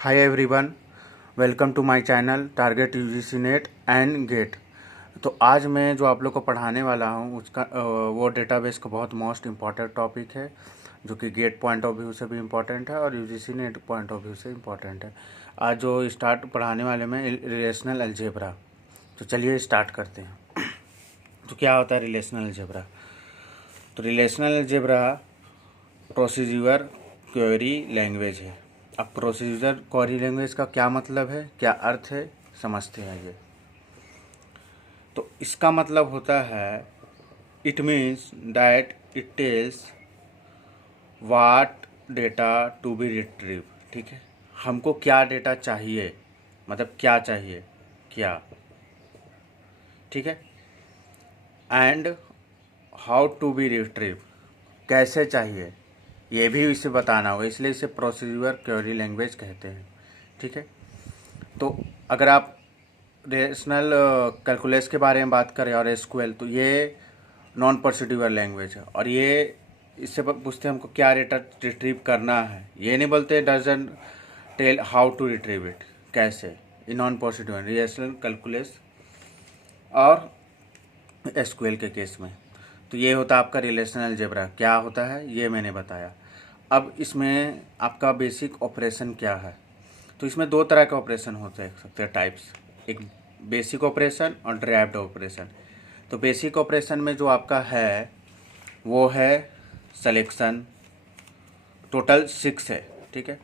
Hi everyone, welcome to my channel target UGC NET and GATE. तो आज मैं जो आप लोग को पढ़ाने वाला हूँ उसका वो डेटाबेस का बहुत मोस्ट इम्पॉर्टेंट टॉपिक है, जो कि गेट पॉइंट ऑफ व्यू से भी इम्पॉर्टेंट है और UGC net point of view से इम्पॉर्टेंट है। आज जो स्टार्ट पढ़ाने वाले में रिलेशनल अलजेब्रा। तो चलिए स्टार्ट करते हैं। तो क्या होता है रिलेशनल अलजेब्रा? तो relational algebra procedure query language है। अब प्रोसीजर क्वेरी लैंग्वेज का क्या मतलब है, क्या अर्थ है, समझते हैं ये। तो इसका मतलब होता है it means that it tells what data to be retrieve. ठीक है, हमको क्या डेटा चाहिए, मतलब क्या चाहिए, क्या, ठीक है। And how to be retrieve, कैसे चाहिए, ये भी इसे बताना होगा, इसलिए इसे प्रोसीड्यूर क्वेरी लैंग्वेज कहते हैं। ठीक है, तो अगर आप रेशनल कैलकुलस के बारे में बात करें और एसक्यूएल, तो ये नॉन प्रोसीड्यूर लैंग्वेज है। और ये इससे पूछते हैं हमको क्या डेटा रिट्रीव करना है, ये नहीं बोलते doesn't tell how to retrieve it, कैसे। ये नॉन प्रोसीड्यूर रेशनल कैलकुलस और एसक्यूएल के केस में। तो ये होता है आपका रिलेशनल अलजेब्रा। क्या होता है ये मैंने बताया। अब इसमें आपका बेसिक ऑपरेशन क्या है? तो इसमें दो तरह के ऑपरेशन होते हैं, सकते हैं टाइप्स, एक बेसिक ऑपरेशन और ड्राइव्ड ऑपरेशन। तो बेसिक ऑपरेशन में जो आपका है वो है सिलेक्शन, टोटल 6 है। ठीक है,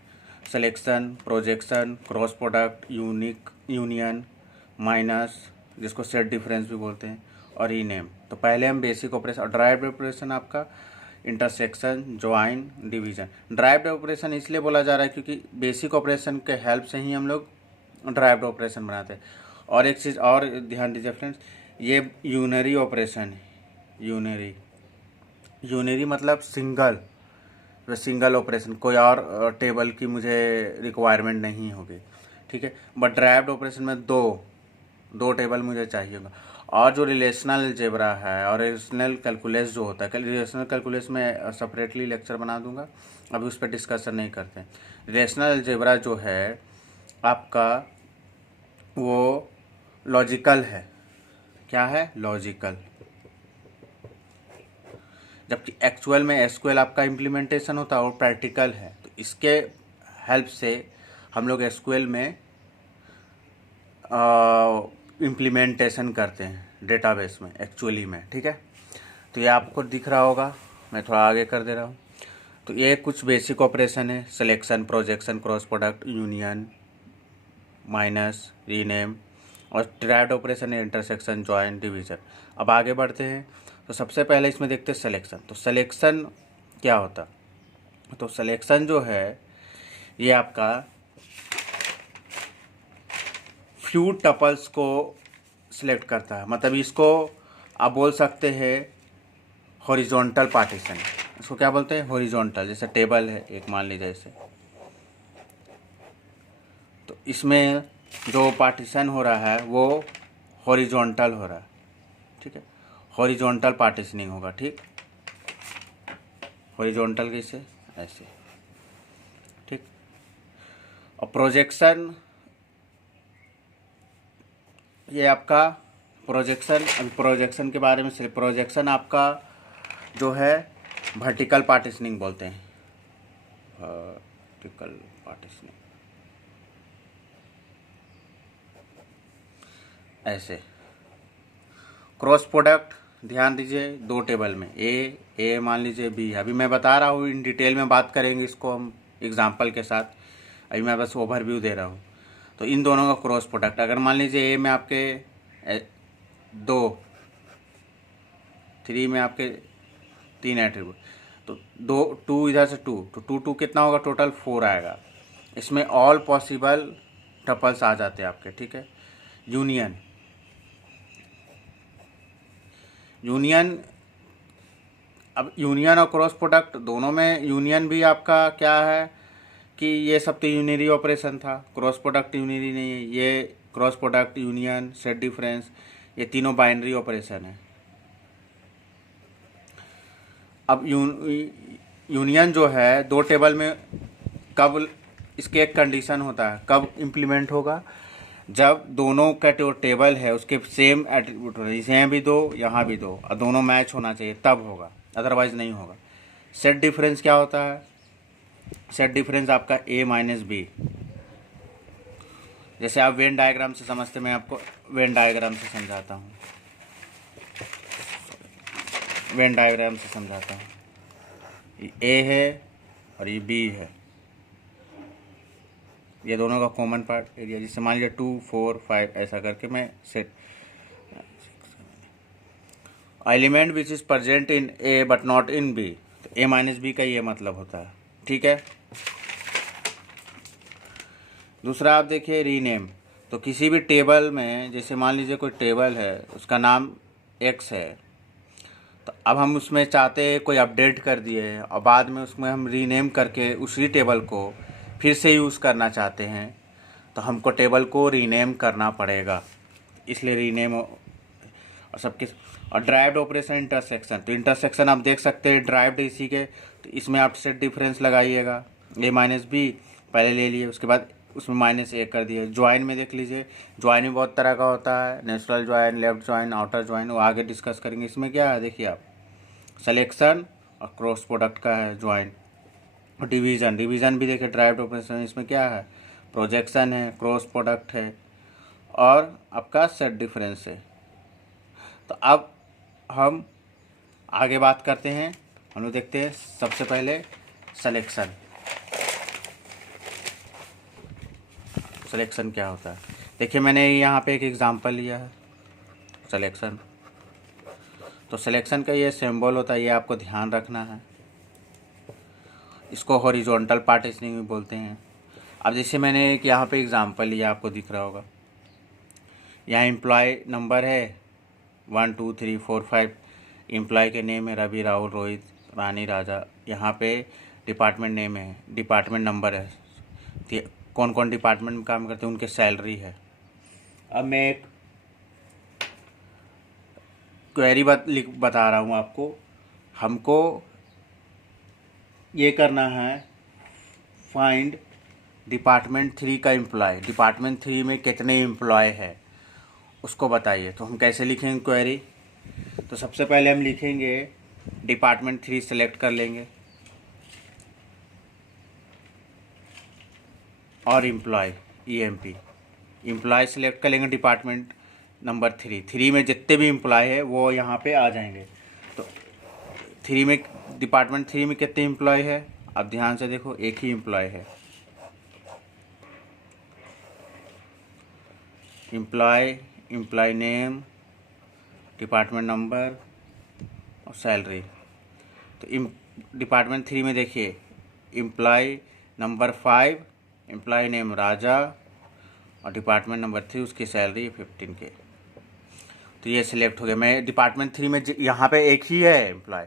selection, projection, cross product, unique, union, minus, जिसको सेट डिफरेंस भी बोलते हैं, और रीनेम। तो पहले हम बेसिक ऑपरेशन, और ड्राइव्ड ऑपरेशन आपका intersection, join, division. Derived operation इसलिए बोला जा रहा है क्योंकि बेसिक ऑपरेशन के हेल्प से ही हम लोग ड्राइव्ड ऑपरेशन बनाते हैं। और एक चीज़ और ध्यान दीजिए फ्रेंड्स, ये यूनरी ऑपरेशन है। यूनरी, यूनरी मतलब सिंगल, सिंगल ऑपरेशन, कोई और टेबल की मुझे रिक्वायरमेंट नहीं होगी। ठीक है, बट ड्राइव्ड ऑपरेशन में दो टेबल मुझे चाहिए होगा। और जो रिलेशनल अलजेब्रा है और रिलेशनल कैलकुलस जो होता है, रिलेशनल कैलकुलस में सेपरेटली लेक्चर बना दूंगा, अभी उस पर डिस्कशन नहीं करते हैं। रिलेशनल अलजेब्रा जो है आपका वो लॉजिकल है। क्या है? लॉजिकल। जबकि एक्चुअल में एसक्यूएल आपका इम्प्लीमेंटेशन होता है और प्रैक्टिकल है। तो इसके हेल्प से हम लोग एसक्यूएल में इम्प्लीमेंटेशन करते हैं डेटाबेस में, एक्चुअली में। ठीक है, तो ये आपको दिख रहा होगा, मैं थोड़ा आगे कर दे रहा हूँ। तो ये कुछ बेसिक ऑपरेशन है, selection, projection, cross product, union, minus, rename. और ड्राइव्ड ऑपरेशन है इंटरसेक्शन, ज्वाइन, डिवीजन। अब आगे बढ़ते हैं। तो सबसे पहले इसमें देखते हैं सिलेक्शन। तो सिलेक्शन क्या होता? तो सिलेक्शन जो है ये आपका फ्यू टपल्स को सिलेक्ट करता है, मतलब इसको आप बोल सकते हैं हॉरिजॉन्टल पार्टीशन। इसको क्या बोलते हैं? हॉरिजॉन्टल। जैसे टेबल है एक, मान लीजिए ऐसे, तो इसमें जो पार्टीशन हो रहा है वो हॉरिजॉन्टल हो रहा है। ठीक है, हॉरिजॉन्टल पार्टीशनिंग होगा। ठीक, हॉरिजॉन्टल कैसे? ऐसे। ठीक, और प्रोजेक्शन, ये आपका प्रोजेक्शन, अभी प्रोजेक्शन के बारे में सिर्फ, प्रोजेक्शन आपका जो है वर्टिकल पार्टीशनिंग बोलते हैं, वर्टिकल पार्टीशनिंग ऐसे। क्रॉस प्रोडक्ट, ध्यान दीजिए, दो टेबल में ए मान लीजिए, बी। अभी मैं बता रहा हूँ, इन डिटेल में बात करेंगे इसको हम एग्जांपल के साथ, अभी मैं बस ओवरव्यू दे रहा हूँ। तो इन दोनों का क्रॉस प्रोडक्ट, अगर मान लीजिए ए में आपके 2, 3 में आपके 3 एट्रीब्यूट, तो 2 इधर से 2, तो 2 कितना होगा? टोटल 4 आएगा। इसमें ऑल पॉसिबल टपल्स आ जाते हैं आपके। ठीक है, यूनियन, यूनियन। अब यूनियन और क्रॉस प्रोडक्ट दोनों में, यूनियन भी आपका क्या है कि ये सब तो यूनिरी ऑपरेशन था, क्रॉस प्रोडक्ट यूनिरी नहीं है। ये cross product, union, set difference, ये तीनों बाइनरी ऑपरेशन है। अब यूनियन जो है दो टेबल में कब इसके एक कंडीशन होता है, कब इम्प्लीमेंट होगा, जब दोनों का जो टेबल है उसके सेम एट्रीब्यूट हो, यहाँ भी दो यहाँ भी दो और दोनों मैच होना चाहिए, तब होगा, अदरवाइज नहीं होगा। सेट डिफरेंस क्या होता है? सेट डिफरेंस आपका ए माइनस बी, जैसे आप वेन डायग्राम से समझते, मैं आपको वेन डायग्राम से समझाता हूँ। वेन डायग्राम से समझाता हूँ, ये ए है और ये बी है, ये दोनों का कॉमन पार्ट एरिया, जिससे मान लीजिए 2 4 5 ऐसा करके मैं set element which is present in A but not in B, तो ए माइनस बी का ये मतलब होता है, ठीक है। दूसरा आप देखिए रीनेम, तो किसी भी टेबल में, जैसे मान लीजिए कोई टेबल है उसका नाम एक्स है, तो अब हम उसमें चाहते हैं कोई अपडेट कर दिए और बाद में उसमें हम रीनेम करके उसी टेबल को फिर से यूज़ करना चाहते हैं, तो हमको टेबल को रीनेम करना पड़ेगा, इसलिए रीनेम। और सबके और ड्राइव्ड ऑपरेशन इंटरसेक्शन, तो इंटरसेक्शन आप देख सकते हैं ड्राइव्ड इसी के, तो इसमें आप सेट डिफरेंस लगाइएगा, ए माइनस बी पहले ले लिए, उसके बाद उसमें माइनस ए कर दिए। ज्वाइन में देख लीजिए, ज्वाइन भी बहुत तरह का होता है, natural join, left join, outer join, वो आगे डिस्कस करेंगे। इसमें क्या है देखिए आप, सिलेक्शन और क्रॉस प्रोडक्ट का है ज्वाइन। और डिवीज़न, डिवीज़न भी देखिए ड्राइव्ड ऑपरेशन, इसमें क्या है, प्रोजेक्शन है, क्रॉस प्रोडक्ट है और आपका सेट डिफरेंस है। तो अब हम आगे बात करते हैं, हम लोग देखते हैं सबसे पहले सिलेक्शन। सिलेक्शन क्या होता है, देखिए मैंने यहाँ पे एक एग्जांपल लिया है सिलेक्शन। तो सिलेक्शन का ये सिंबल होता है, ये आपको ध्यान रखना है, इसको हॉरिजॉन्टल पार्टीशनिंग भी बोलते हैं। अब जैसे मैंने एक यहाँ पे एग्जांपल लिया, आपको दिख रहा होगा, यहाँ एम्प्लॉय नंबर है 1 2 3 4 5, एम्प्लॉय के नेम है रवि, राहुल, रोहित, रानी, राजा। यहाँ पे डिपार्टमेंट नेम है, डिपार्टमेंट नंबर है, कौन कौन डिपार्टमेंट में काम करते हैं उनके सैलरी है। अब मैं एक क्वेरी बता रहा हूँ आपको, हमको ये करना है फाइंड डिपार्टमेंट 3 का एम्प्लॉय, डिपार्टमेंट 3 में कितने एम्प्लॉय है उसको बताइए। तो हम कैसे लिखेंगे क्वेरी, तो सबसे पहले हम लिखेंगे डिपार्टमेंट 3 सेलेक्ट कर लेंगे और एम्प्लॉय EMP, एम्प्लॉय सेलेक्ट कर लेंगे, डिपार्टमेंट नंबर 3 में जितने भी एम्प्लॉय है वो यहाँ पे आ जाएंगे। तो 3 में, डिपार्टमेंट 3 में कितने एम्प्लॉय है, अब ध्यान से देखो, एक ही एम्प्लॉय है, एम्प्लॉय नेम, डिपार्टमेंट नंबर और सैलरी। तो डिपार्टमेंट 3 में देखिए एम्प्लॉय नंबर 5, एम्प्लॉय नेम राजा और डिपार्टमेंट नंबर 3, उसकी सैलरी 15K। तो ये सिलेक्ट हो गया। मैं डिपार्टमेंट 3 में यहाँ पे एक ही है एम्प्लॉय,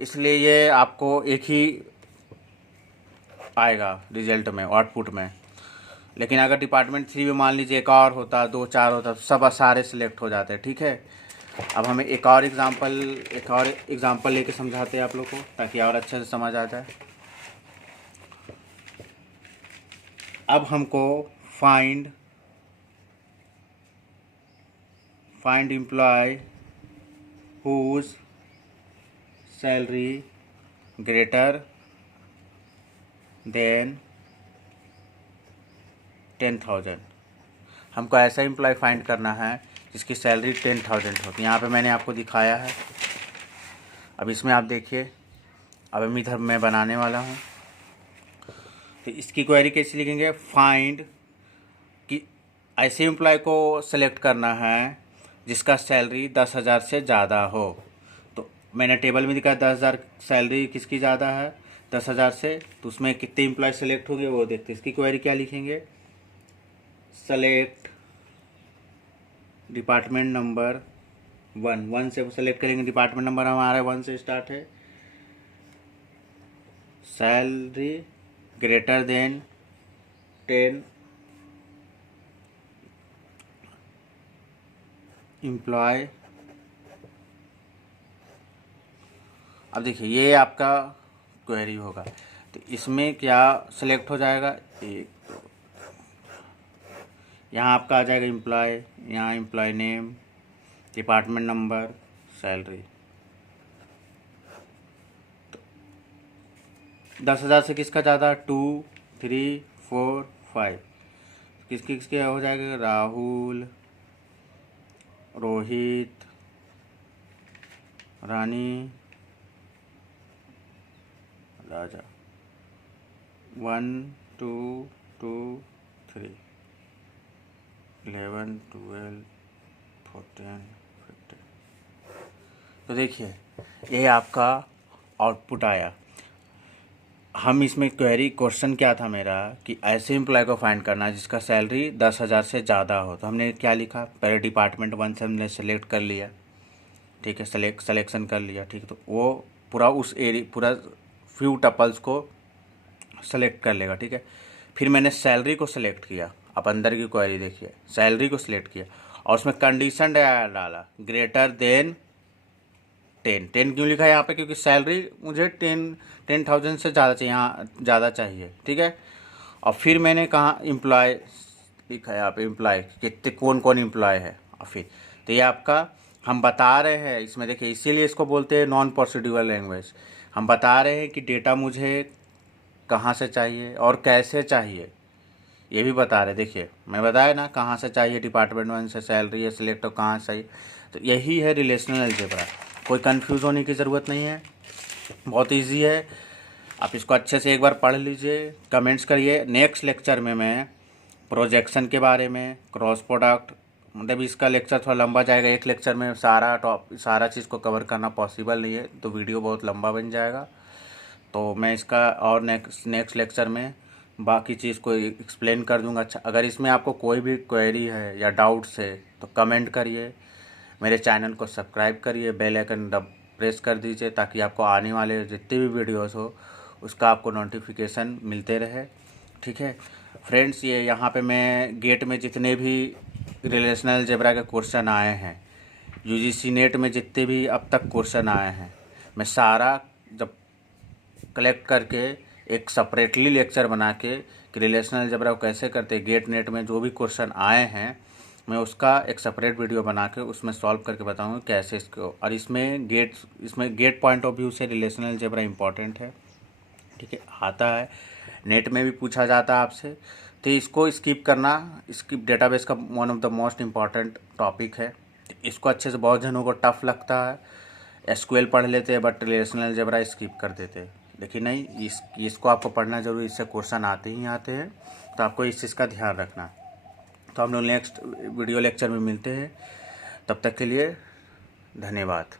इसलिए ये आपको एक ही आएगा रिजल्ट में, आउटपुट में। लेकिन अगर डिपार्टमेंट 3 में मान लीजिए एक और होता, 2 4 होता, तो सब सारे सिलेक्ट हो जाते हैं, ठीक है। अब हमें एक और एग्जांपल लेके समझाते हैं आप लोग को, ताकि और अच्छे से समझ आ जाए। अब हमको find employee whose salary greater than 10,000। हमको ऐसा एम्प्लॉय फाइंड करना है जिसकी सैलरी 10,000 होती है। यहाँ पे मैंने आपको दिखाया है, अब इसमें आप देखिए, अब इधर मैं बनाने वाला हूँ। तो इसकी क्वेरी कैसे लिखेंगे, फाइंड कि ऐसे एम्प्लॉय को सेलेक्ट करना है जिसका सैलरी 10,000 से ज़्यादा हो। तो मैंने टेबल में दिखाया 10,000 सैलरी किसकी ज़्यादा है, 10,000 से, तो उसमें कितने एम्प्लॉय सेलेक्ट होंगे वो देखते हैं। इसकी क्वेरी क्या लिखेंगे, सेलेक्ट डिपार्टमेंट नंबर 1 से सेलेक्ट करेंगे, डिपार्टमेंट नंबर हमारा 1 से स्टार्ट है, सैलरी ग्रेटर देन 10 एम्प्लॉय। अब देखिए ये आपका क्वेरी होगा, तो इसमें क्या सेलेक्ट हो जाएगा, 1 2, यहाँ आपका आ जाएगा एम्प्लॉय, यहाँ employee name, department number, salary. 10,000 से किसका ज़्यादा? 2 3 4 5। किसके हो जाएगा? राहुल, रोहित, रानी, राजा। 1 2 2 3 11 12 14 15। तो देखिए ये आपका आउटपुट आया। हम इसमें क्वेरी क्वेश्चन क्या था मेरा कि ऐसे एम्प्लॉय को फाइंड करना जिसका सैलरी 10,000 से ज़्यादा हो। तो हमने क्या लिखा? पहले डिपार्टमेंट 1 से हमने सेलेक्ट कर लिया, ठीक है, सिलेक्शन कर लिया, ठीक है। तो वो पूरा उस एरिया, पूरा फ्यू टपल्स को सेलेक्ट कर लेगा, ठीक है। फिर मैंने सैलरी को सिलेक्ट किया। आप अंदर की क्वेरी देखिए, सैलरी को सिलेक्ट किया और उसमें कंडीशन डाला ग्रेटर देन 10। 10 क्यों लिखा है यहाँ पे? क्योंकि सैलरी मुझे 10,000 से ज़्यादा चाहिए, यहाँ ज़्यादा चाहिए, ठीक है। और फिर मैंने कहा एम्प्लॉय लिखा है यहाँ पे, एम्प्लॉय कितने कौन कौन एम्प्लॉय है। और फिर तो ये आपका हम बता रहे हैं इसमें, देखिए इसीलिए इसको बोलते हैं नॉन प्रोसीड्यूरल लैंग्वेज। हम बता रहे हैं कि डेटा मुझे कहाँ से चाहिए और कैसे चाहिए, ये भी बता रहे। देखिए मैं बताया ना कहाँ से चाहिए, डिपार्टमेंट 1 से सैलरी है सिलेक्ट, हो कहाँ से। तो यही है रिलेशनल अलजेब्रा। कोई कंफ्यूज होने की ज़रूरत नहीं है, बहुत इजी है। आप इसको अच्छे से एक बार पढ़ लीजिए, कमेंट्स करिए। नेक्स्ट लेक्चर में मैं प्रोजेक्शन के बारे में, क्रॉस प्रोडक्ट, मतलब इसका लेक्चर थोड़ा लंबा जाएगा। एक लेक्चर में सारा चीज़ को कवर करना पॉसिबल नहीं है, तो वीडियो बहुत लंबा बन जाएगा। तो मैं इसका और नेक्स्ट लेक्चर में बाकी चीज़ को एक्सप्लेन कर दूंगा। अच्छा, अगर इसमें आपको कोई भी क्वेरी है या डाउट्स है तो कमेंट करिए। मेरे चैनल को सब्सक्राइब करिए, बेल आइकन प्रेस कर दीजिए ताकि आपको आने वाले जितने भी वीडियोस हो उसका आपको नोटिफिकेशन मिलते रहे, ठीक है फ्रेंड्स। ये यहाँ पे मैं गेट में जितने भी रिलेशनल अलजेब्रा के क्वेश्चन आए हैं, यूजीसी नेट में जितने भी अब तक क्वेश्चन आए हैं, मैं सारा जब कलेक्ट करके एक सेपरेटली लेक्चर बना के कि रिलेशनल अलजेब्रा को कैसे करते, गेट नेट में जो भी क्वेश्चन आए हैं मैं उसका एक सेपरेट वीडियो बना के उसमें सॉल्व करके बताऊंगा कैसे इसको। और इसमें गेट पॉइंट ऑफ व्यू से रिलेशनल अलजेब्रा इंपॉर्टेंट है, ठीक है, आता है, नेट में भी पूछा जाता है आपसे। तो इसको स्किप करना, स्किप डेटाबेस का one of the most important topic है। इसको अच्छे से बहुत जनों को टफ लगता है, एसक्यूएल पढ़ लेते हैं बट रिलेशनल अलजेब्रा स्किप कर देते हैं। लेकिन नहीं, इसको आपको पढ़ना जरूरी, इससे क्वेश्चन आते ही आते हैं, तो आपको इस चीज़ का ध्यान रखना। तो हम लोग नेक्स्ट वीडियो लेक्चर में मिलते हैं, तब तक के लिए धन्यवाद।